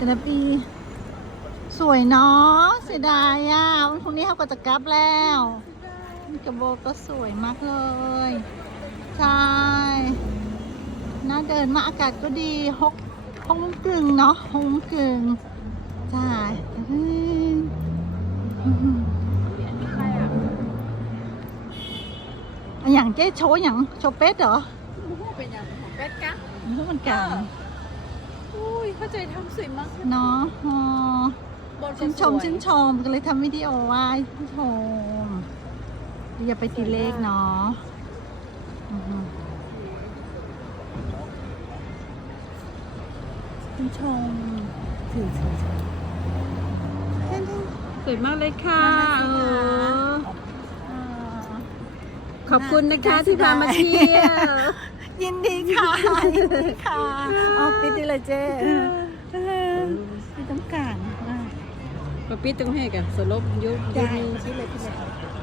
แต่ละปี สวยเนาะเสียดายอะวันพรุ่งนี้เขาก็จะกลับแล้วกระโบก็สวยมากเลย ใช่น่าเดินมาอากาศก็ดีหกหงกึ่งเนาะหงกึ่งใช่อืมอันอย่างเจ๊โชว์อย่างโชว์เป็ดเหรอเป็นอย่างเป็ดกะมันกัน ใจทำสวยมากเนาะอ๋อบนชื่นชมชื่นชมก็เลยทำวิดีโอไว้ชื่นชมอย่าไปตีเลขเนาะอือฮึชื่นชมถือถือถือเท่นสวยมากเลยค่ะๆเอออ่าขอบคุณนะคะที่พามาเที่ยว ยินดีค่ะยินดีค่ะ ออกปิดดี เลยเจ๊ไม่ต้องการมาปิดตรงให้กันสลบยุบยุได้บพี่เลยพี่เลย